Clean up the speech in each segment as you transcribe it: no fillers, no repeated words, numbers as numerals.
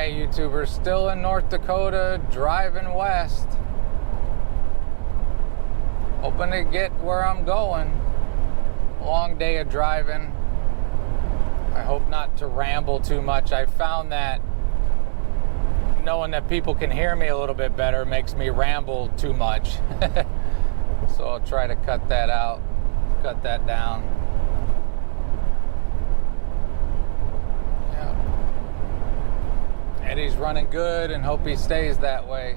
Alright, YouTubers, still in North Dakota, driving west. Hoping to get where I'm going. Long day of driving. I hope not to ramble too much. I found that knowing that people can hear me a little bit better makes me ramble too much. So I'll try to cut that out, cut that down. Yeah. Eddie's running good and hope he stays that way.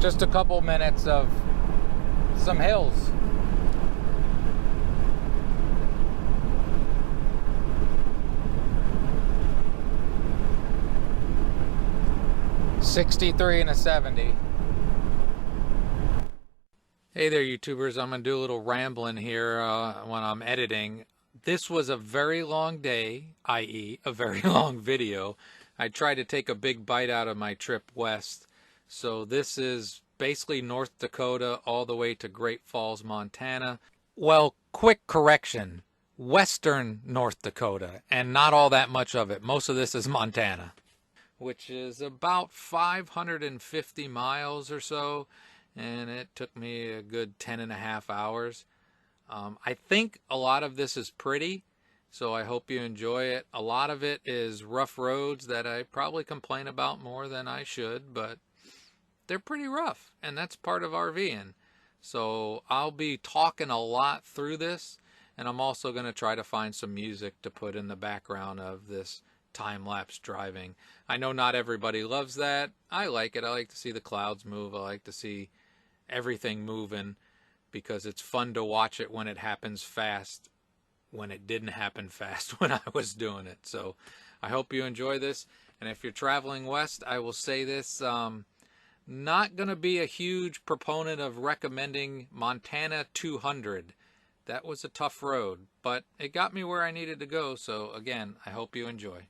Just a couple minutes of some hills. $63 and a $70. Hey there, YouTubers. I'm going to do a little rambling here when I'm editing. This was a very long day, i.e. a very long video. I tried to take a big bite out of my trip west. So this is basically North Dakota all the way to Great Falls, Montana. Well, quick correction. Western North Dakota, and not all that much of it. Most of this is Montana, which is about 550 miles or so, and it took me a good 10.5 hours. I think a lot of this is pretty, so I hope you enjoy it. A lot of it is rough roads that I probably complain about more than I should, but they're pretty rough, and that's part of RVing. So I'll be talking a lot through this, and I'm also going to try to find some music to put in the background of this time-lapse driving. I know not everybody loves that. I like it. I like to see the clouds move. I like to see everything moving because it's fun to watch it when it happens fast, when it didn't happen fast when I was doing it. So I hope you enjoy this. And if you're traveling west, I will say this, not going to be a huge proponent of recommending Montana 200. That was a tough road, but it got me where I needed to go. So again, I hope you enjoy.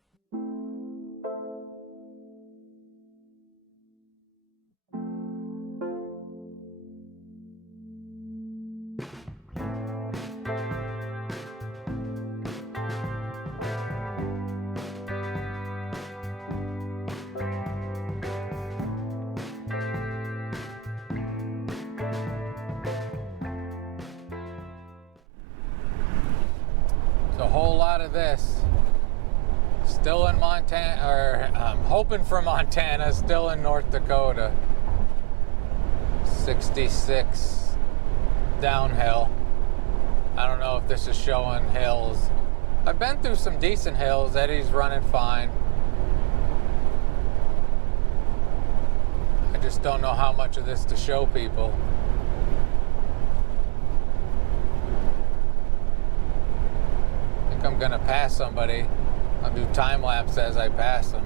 A whole lot of this still in Montana, or I'm hoping for Montana, still in North Dakota. 66 downhill. I don't know if this is showing hills. I've been through some decent hills. Eddie's running fine. I just don't know how much of this to show people. I'm gonna pass somebody. I'll do time lapse as I pass them.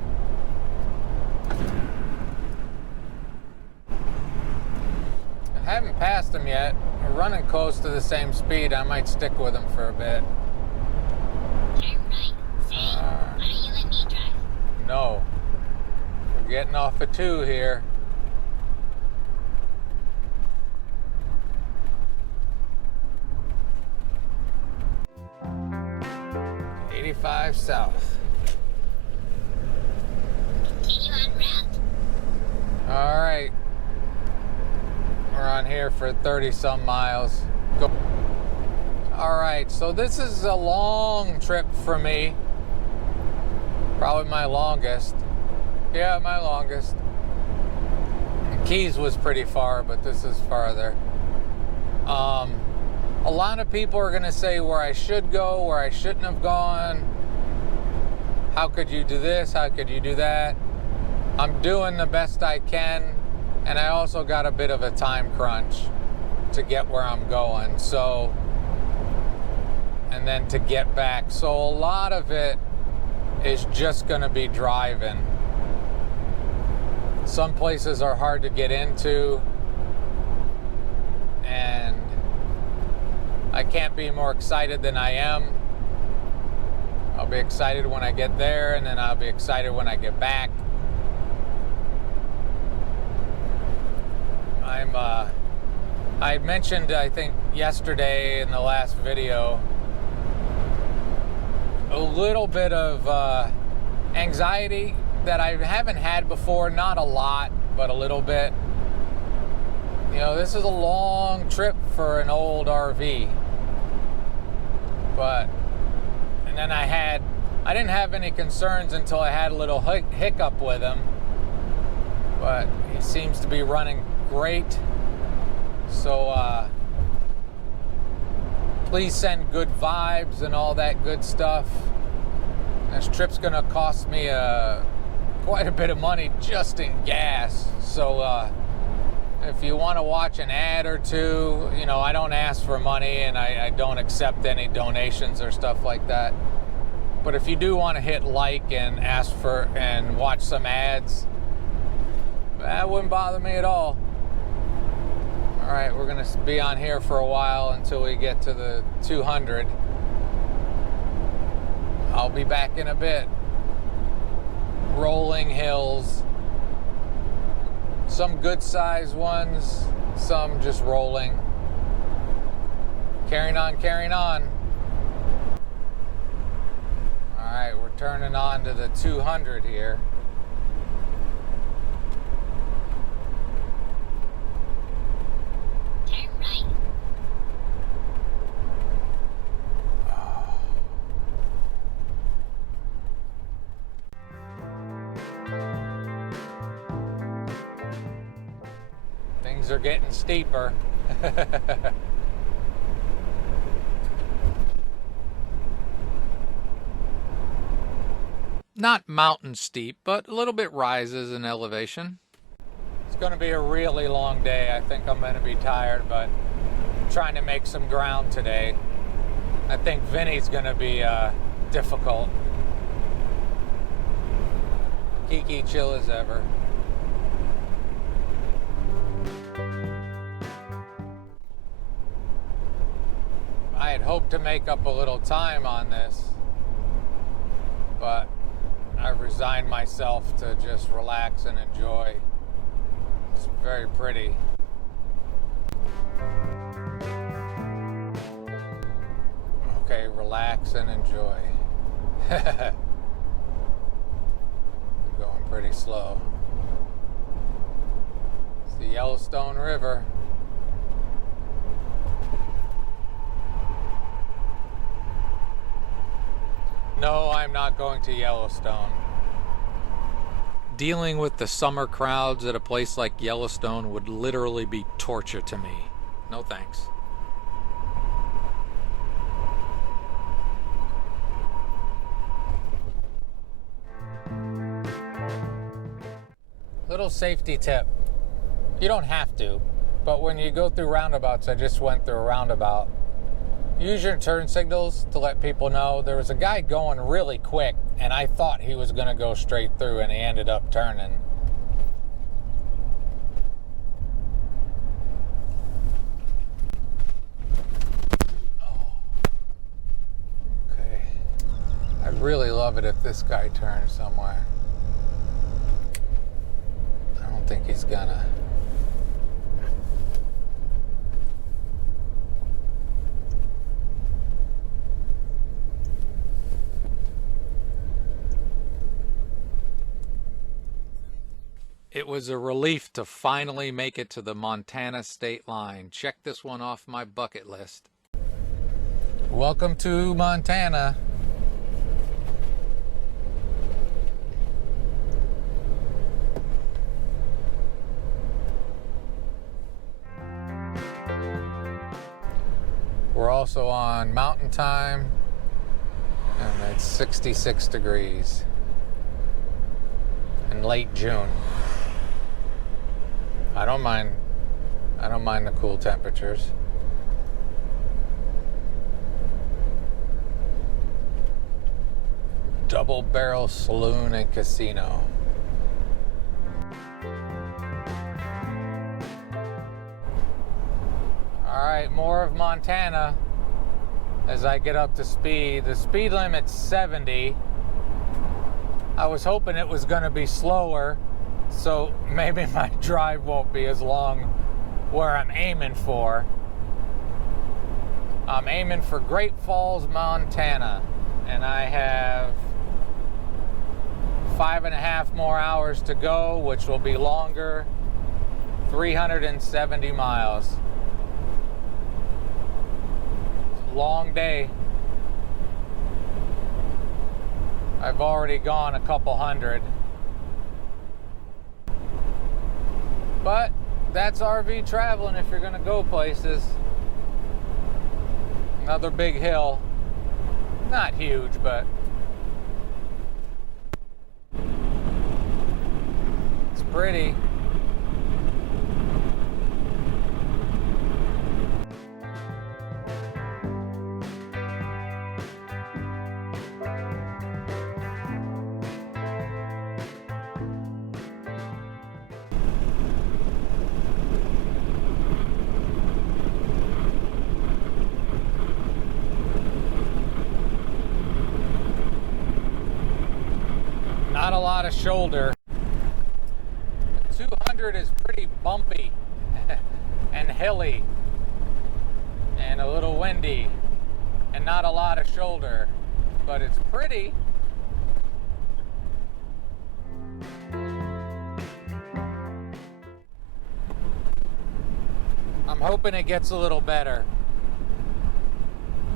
I haven't passed them yet. We're running close to the same speed. I might stick with them for a bit. Turn right. Say, why don't you let me drive? No. We're getting off a 2 here. South. Continue on route. All right. We're on here for 30 some miles. Go. All right, so this is a long trip for me. Probably my longest. Yeah, my longest. The Keys was pretty far, but this is farther. A lot of people are gonna say where I should go, where I shouldn't have gone. How could you do this? How could you do that? I'm doing the best I can, and I also got a bit of a time crunch to get where I'm going. So, and then to get back. So a lot of it is just gonna be driving. Some places are hard to get into, and I can't be more excited than I am. I'll be excited when I get there, and then I'll be excited when I get back. I mentioned, I think yesterday in the last video, a little bit of anxiety that I haven't had before. Not a lot, but a little bit. You know, this is a long trip for an old RV. And then I didn't have any concerns until I had a little hiccup with him. But he seems to be running great. So please send good vibes and all that good stuff. This trip's gonna cost me quite a bit of money just in gas. So if you want to watch an ad or two, you know, I don't ask for money and I don't accept any donations or stuff like that. But if you do want to hit like and ask for and watch some ads, that wouldn't bother me at all. All right, we're going to be on here for a while until we get to the 200. I'll be back in a bit. Rolling hills. Some good sized ones, some just rolling. Carrying on, carrying on. All right, we're turning on to the 200 here. Turn right. Things are getting steeper. Not mountain steep, but a little bit rises in elevation. It's going to be a really long day. I think I'm going to be tired, but I'm trying to make some ground today. I think Vinny's going to be difficult. Kiki chill as ever. I had hoped to make up a little time on this, but I've resigned myself to just relax and enjoy. It's very pretty. Okay, relax and enjoy. Going pretty slow. It's the Yellowstone River. No, I'm not going to Yellowstone. Dealing with the summer crowds at a place like Yellowstone would literally be torture to me. No thanks. Little safety tip. You don't have to, but when you go through roundabouts, I just went through a roundabout. Use your turn signals to let people know. There was a guy going really quick, and I thought he was going to go straight through, and he ended up turning. Oh. Okay. I'd really love it if this guy turned somewhere. I don't think he's gonna. It was a relief to finally make it to the Montana state line. Check this one off my bucket list. Welcome to Montana. We're also on mountain time, and it's 66 degrees in late June. I don't mind the cool temperatures. Double Barrel Saloon and Casino. Alright, more of Montana as I get up to speed. The speed limit's 70. I was hoping it was going to be slower, so maybe my drive won't be as long where I'm aiming for. I'm aiming for Great Falls, Montana, and I have 5.5 more hours to go, which will be longer. 370 miles. Long day. I've already gone a couple hundred. But that's RV traveling if you're gonna go places. Another big hill. Not huge, but it's pretty. Not a lot of shoulder. The 200 is pretty bumpy and hilly and a little windy and not a lot of shoulder, but it's pretty. I'm hoping it gets a little better.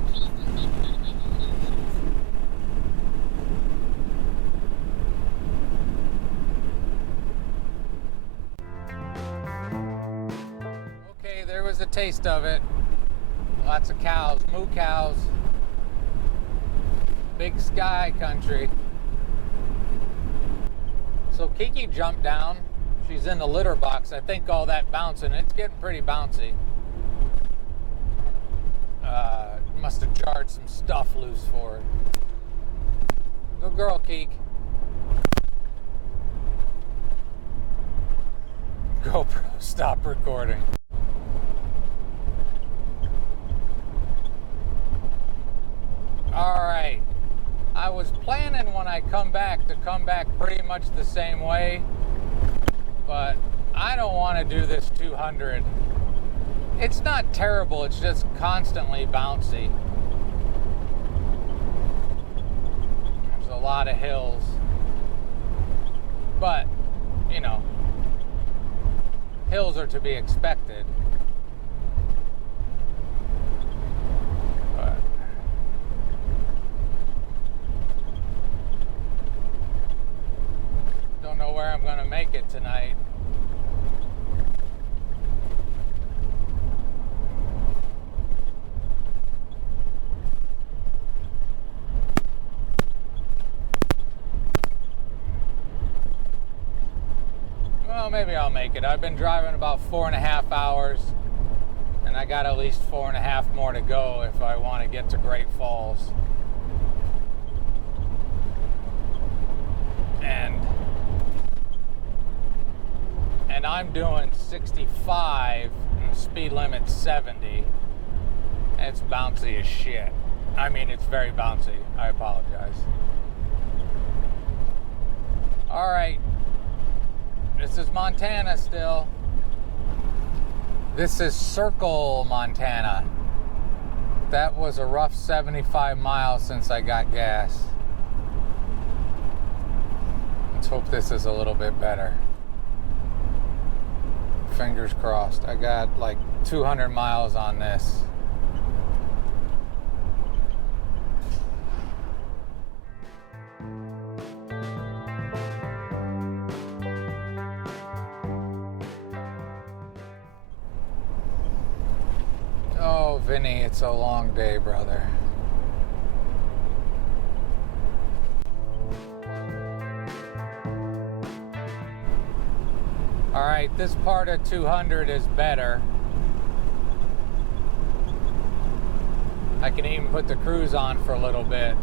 Please don't make fun of my conclusions. Okay, there was a taste of it. Lots of cows, moo cows. Big sky country. So Kiki jumped down. She's in the litter box. I think all that bouncing, it's getting pretty bouncy. Must have jarred some stuff loose for her. Good girl, Keek. GoPro, stop recording. Alright. I was planning when I come back to come back pretty much the same way, but I don't want to do this 200. It's not terrible, it's just constantly bouncy. There's a lot of hills. But, you know, hills are to be expected. But don't know where I'm gonna make it tonight. Well, maybe I'll make it. I've been driving about 4.5 hours, and I got at least 4.5 more to go if I want to get to Great Falls. And I'm doing 65 and the speed limit's 70. It's bouncy as shit. I mean, it's very bouncy. I apologize. All right. This is Montana still. This is Circle, Montana. That was a rough 75 miles since I got gas. Let's hope this is a little bit better. Fingers crossed. I got like 200 miles on this. Oh, Vinny, it's a long day, brother. All right, this part of 200 is better. I can even put the cruise on for a little bit.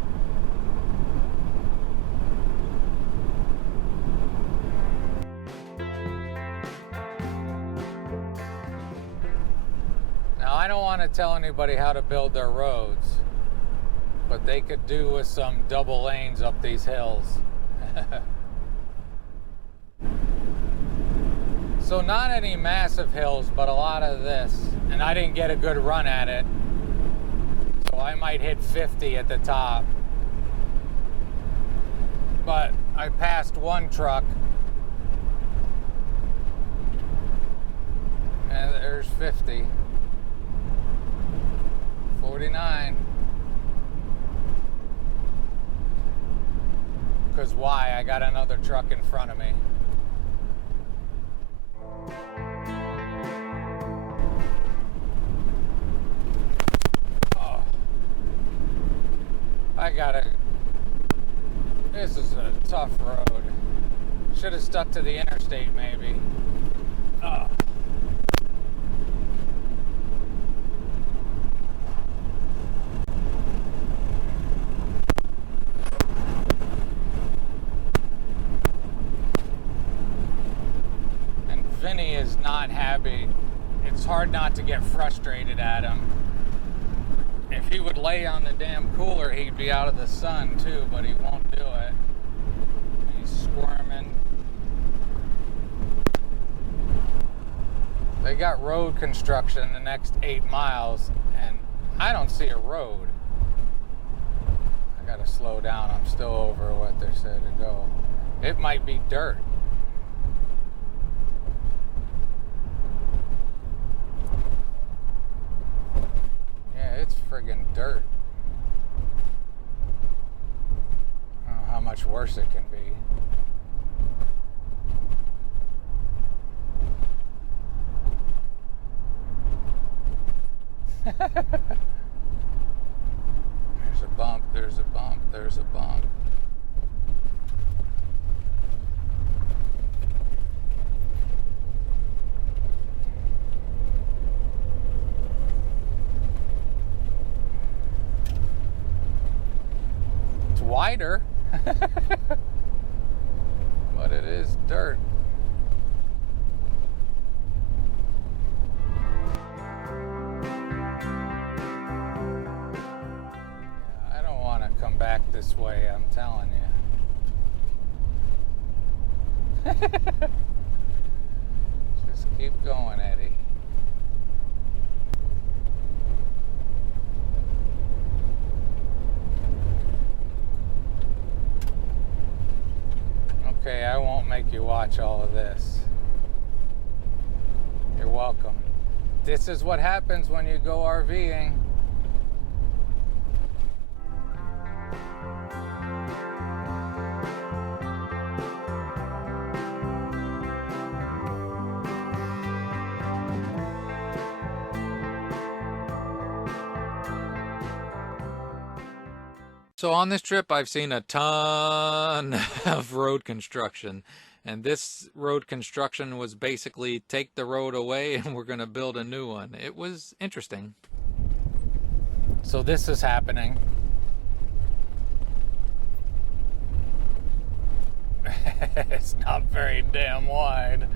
Now, I don't want to tell anybody how to build their roads, but they could do with some double lanes up these hills. So not any massive hills, but a lot of this. And I didn't get a good run at it. So I might hit 50 at the top. But I passed one truck. And there's 50. 49. Because why? I got another truck in front of me. Oh. This is a tough road. Should have stuck to the interstate maybe. Oh. And Vinny is not happy. It's hard not to get frustrated at him. If he would lay on the damn cooler, he'd be out of the sun too, but he won't do it. He's squirming. They got road construction the next 8 miles, and I don't see a road. I gotta slow down. I'm still over what they said to go. It might be dirt. It's friggin' dirt. I don't know how much worse it can be. There's a bump, there's a bump, there's a bump. Wider, but it is dirt. Yeah, I don't want to come back this way, I'm telling you. Just keep going, Eddie. Okay, I won't make you watch all of this. You're welcome. This is what happens when you go RVing. So on this trip, I've seen a ton of road construction. And this road construction was basically take the road away and we're going to build a new one. It was interesting. So this is happening. It's not very damn wide.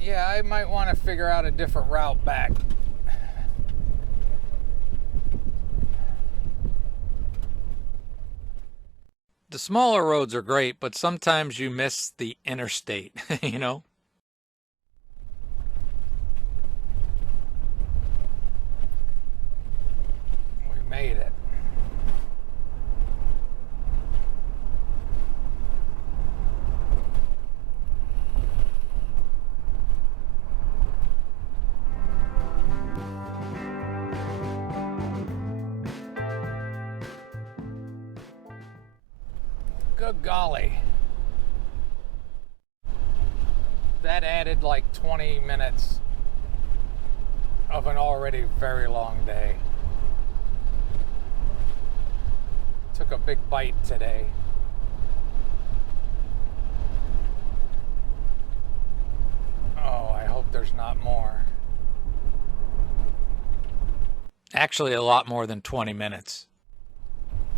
Yeah, I might want to figure out a different route back. The smaller roads are great, but sometimes you miss the interstate, you know? We made it. Good golly. That added like 20 minutes of an already very long day. Took a big bite today. Oh, I hope there's not more. Actually, a lot more than 20 minutes.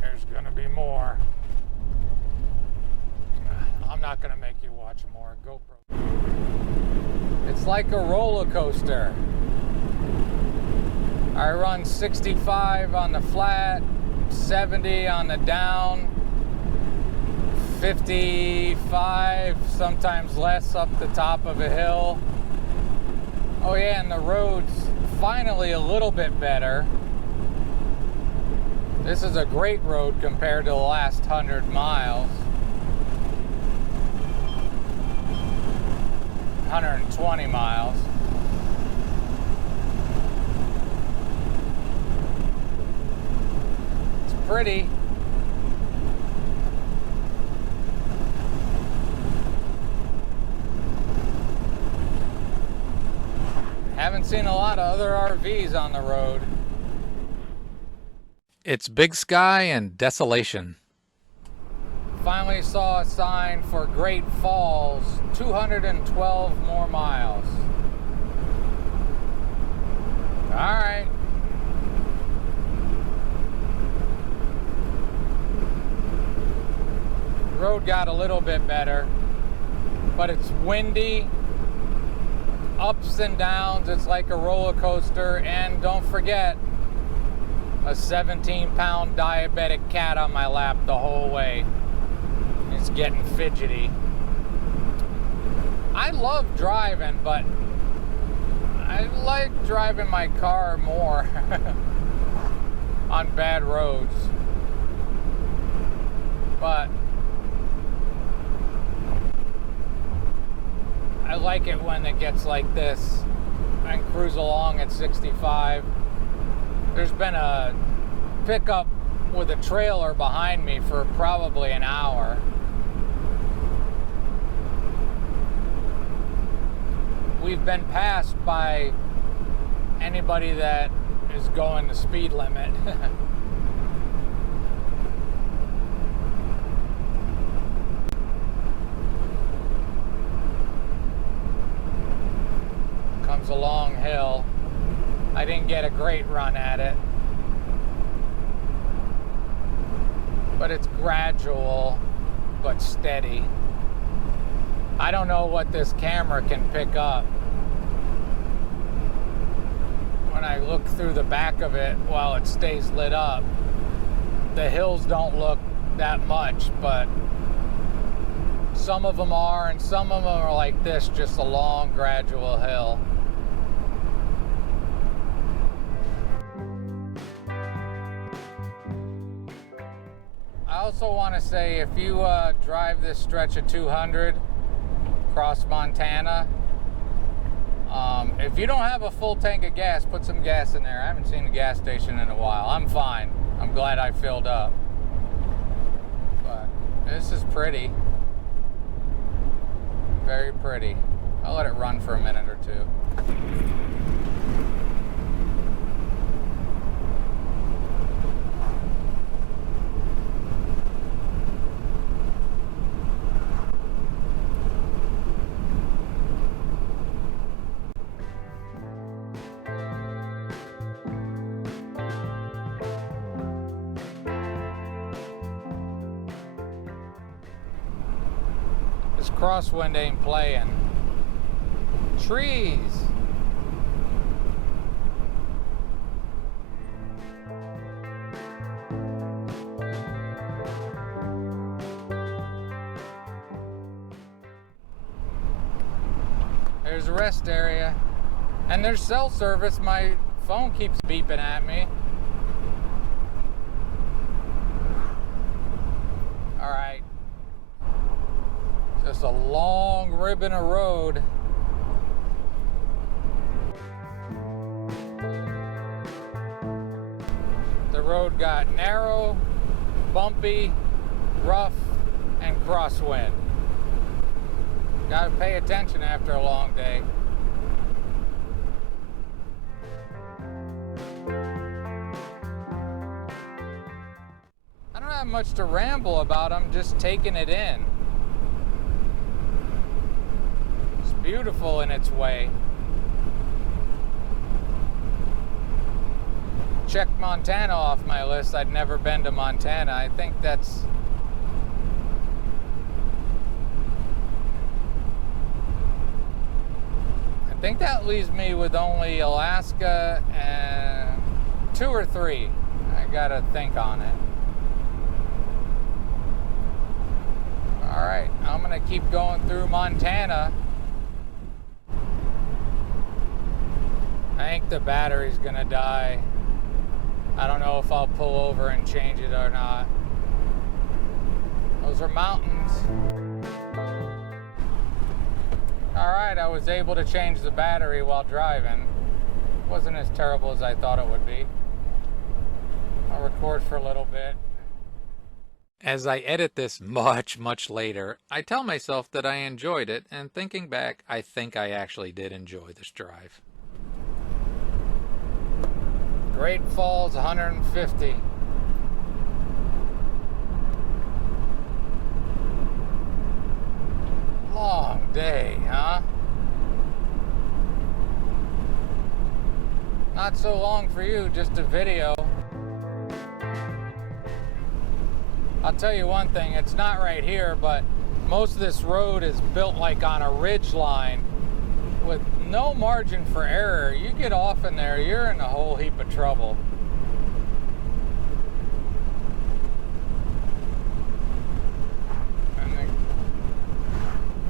There's gonna be more. I'm not not gonna make you watch more. GoPro. It's like a roller coaster. I run 65 on the flat, 70 on the down, 55, sometimes less up the top of a hill. Oh yeah, and the road's finally a little bit better. This is a great road compared to the last 100 miles. 120 miles. It's pretty. Haven't seen a lot of other RVs on the road. It's big sky and desolation. Finally saw a sign for Great Falls, 212 more miles. All right. Road got a little bit better, but it's windy, ups and downs. It's like a roller coaster, and don't forget, a 17-pound diabetic cat on my lap the whole way. It's getting fidgety. I love driving, but I like driving my car more on bad roads. But I like it when it gets like this and cruise along at 65. There's been a pickup with a trailer behind me for probably an hour. We've been passed by anybody that is going the speed limit. Comes a long hill. I didn't get a great run at it, but it's gradual but steady. I don't know what this camera can pick up. When I look through the back of it while it stays lit up, the hills don't look that much, but some of them are, and some of them are like this, just a long gradual hill. I also want to say, if you drive this stretch of 200 across Montana, if you don't have a full tank of gas, put some gas in there. I haven't seen a gas station in a while. I'm fine. I'm glad I filled up. But this is pretty. Very pretty. I'll let it run for a minute or two. This crosswind ain't playing. Trees. There's a rest area. And there's cell service. My phone keeps beeping at me. All right. Just a long ribbon of road. The road got narrow, bumpy, rough, and crosswind. Gotta pay attention after a long day. I don't have much to ramble about. I'm just taking it in. It's beautiful in its way. Check Montana off my list. I'd never been to Montana. I think that's I think that leaves me with only Alaska and 2 or 3. I gotta think on it. Alright, I'm gonna keep going through Montana. I think the battery's gonna die. I don't know if I'll pull over and change it or not. Those are mountains. Alright, I was able to change the battery while driving. Wasn't as terrible as I thought it would be. I'll record for a little bit. As I edit this much later, I tell myself that I enjoyed it, and thinking back, I think I actually did enjoy this drive. Great Falls 150. Long day, huh? Not so long for you, just a video. I'll tell you one thing, it's not right here, but most of this road is built like on a ridge line with no margin for error. You get off in there, you're in a whole heap of trouble. And the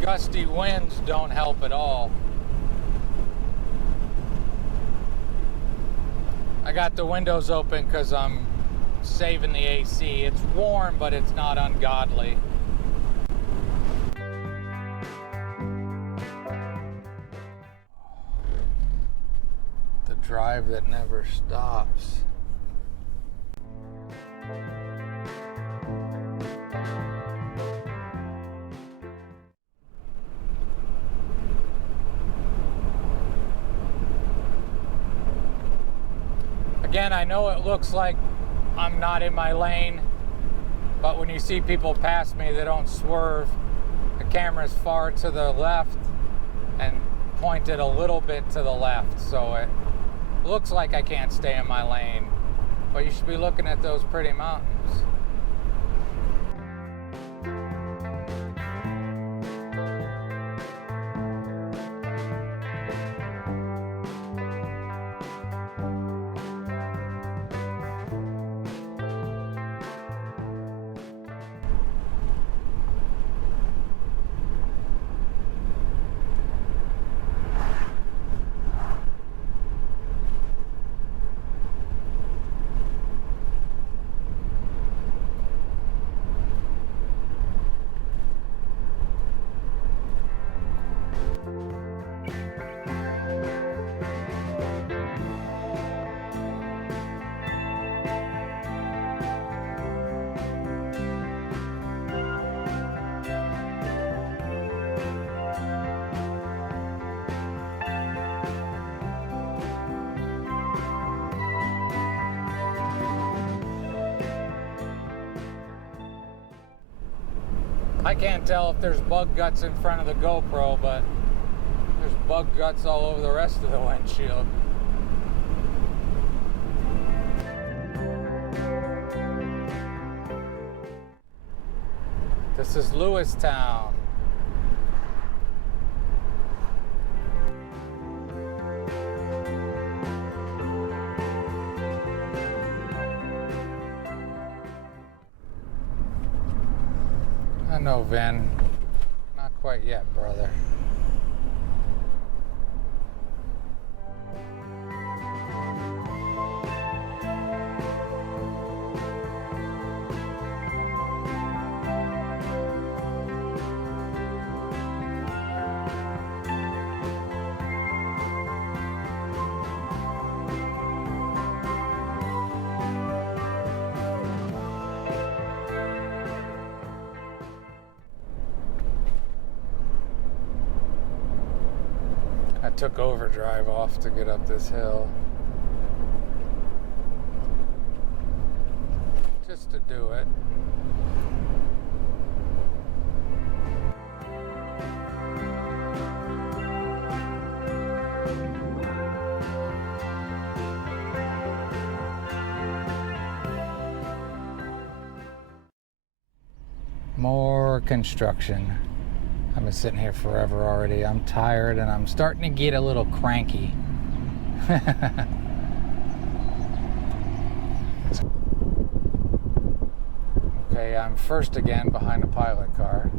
gusty winds don't help at all. I got the windows open because I'm saving the AC. It's warm, but it's not ungodly. The drive that never stops. Again, I know it looks like I'm not in my lane, but when you see people pass me, they don't swerve. The camera's far to the left and pointed a little bit to the left, so it looks like I can't stay in my lane, but you should be looking at those pretty mountains. I can't tell if there's bug guts in front of the GoPro, but there's bug guts all over the rest of the windshield. This is Lewistown. No, Vin. Not quite yet, brother. I took overdrive off to get up this hill. Just to do it. More construction. I've been sitting here forever already. I'm tired and I'm starting to get a little cranky. Okay, I'm first again behind a pilot car.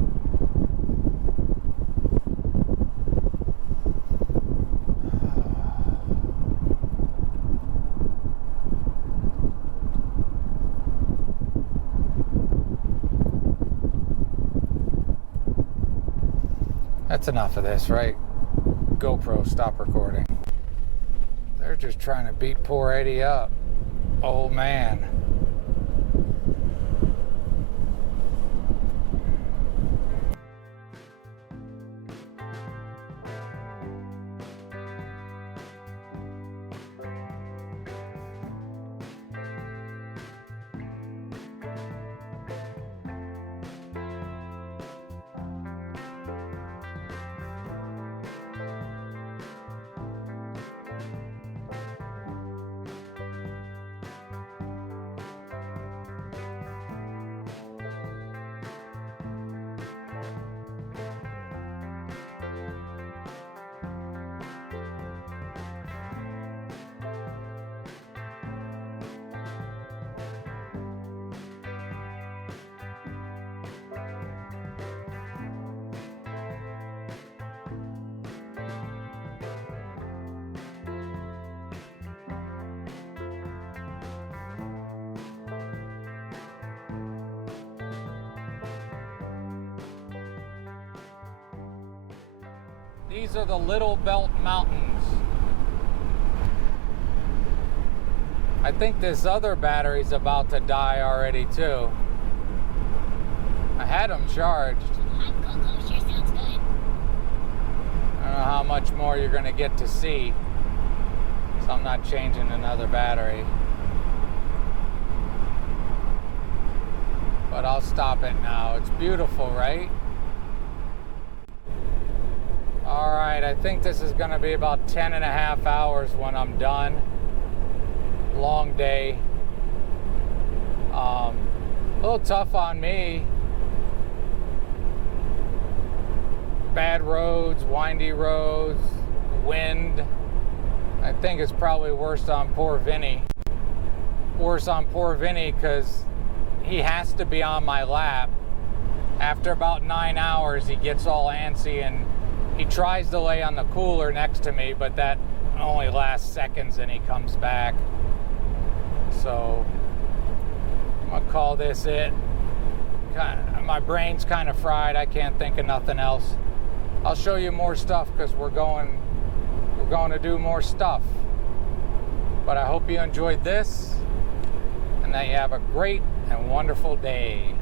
That's enough of this, right? GoPro, stop recording. They're just trying to beat poor Eddie up. Old man. These are the Little Belt Mountains. I think this other battery's about to die already too. I had them charged. Hot cocoa sure sounds good. I don't know how much more you're gonna get to see, so I'm not changing another battery. But I'll stop it now. It's beautiful, right? All right, I think this is gonna be about 10 and a half hours when I'm done. Long day. A little tough on me. Bad roads, windy roads, wind. I think it's probably worse on poor Vinny. Worse on poor Vinny because he has to be on my lap. After about 9 hours, he gets all antsy and he tries to lay on the cooler next to me, but that only lasts seconds and he comes back. So I'm gonna call this it. My brain's kind of fried. I can't think of nothing else. I'll show you more stuff because we're going to do more stuff. But I hope you enjoyed this and that you have a great and wonderful day.